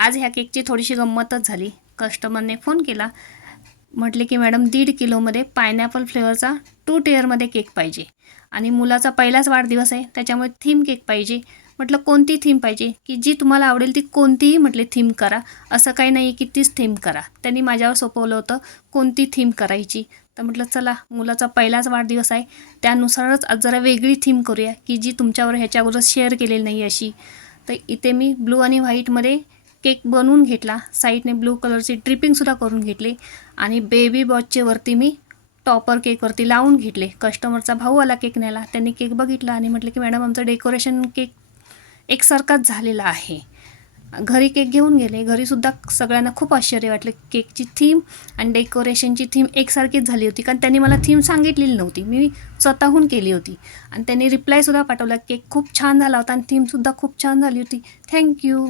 आज ह्या केकची थोडीशी गंमतच झाली. कस्टमरने फोन केला, म्हटले की मॅडम 1.5 किलोमध्ये पायनॅपल फ्लेवरचा 2 टिअरमध्ये केक पाहिजे आणि मुलाचा पहिलाच वाढदिवस आहे, त्याच्यामुळे थीम केक पाहिजे. म्हटलं कोणती थीम पाहिजे, की जी तुम्हाला आवडेल ती कोणतीही म्हटले थीम करा, असं काही नाही की तीच थीम करा. त्यांनी माझ्यावर सोपवलं होतं कोणती थीम करायची. तर म्हटलं चला, मुलाचा पहिलाच वाढदिवस आहे, त्यानुसारच आज जरा वेगळी थीम करूया, की जी तुमच्यावर ह्याच्या अगोदर शेअर केलेली नाही अशी. तर इथे मी ब्लू आणि व्हाईटमध्ये केक बनवून घेतला. साईडने ब्लू कलरची ड्रिपिंगसुद्धा करून घेतली आणि बेबी बॉसचे वरती मी टॉपर केकवरती लावून घेतले. कस्टमरचा भाऊ आला केक न्यायला, त्यांनी केक बघितला आणि म्हटलं की मॅडम आमचं डेकोरेशन केक एकसारखाच झालेला आहे. घरी केक घेऊन गेले. घरीसुद्धा सगळ्यांना खूप आश्चर्य वाटलं. केकची थीम आणि डेकोरेशनची थीम एकसारखीच झाली होती, कारण त्यांनी मला थीम सांगितलेली नव्हती, मी स्वतःहून केली होती. आणि त्यांनी रिप्लायसुद्धा पाठवला, केक खूप छान झाला होता आणि थीमसुद्धा खूप छान झाली होती, थँक्यू.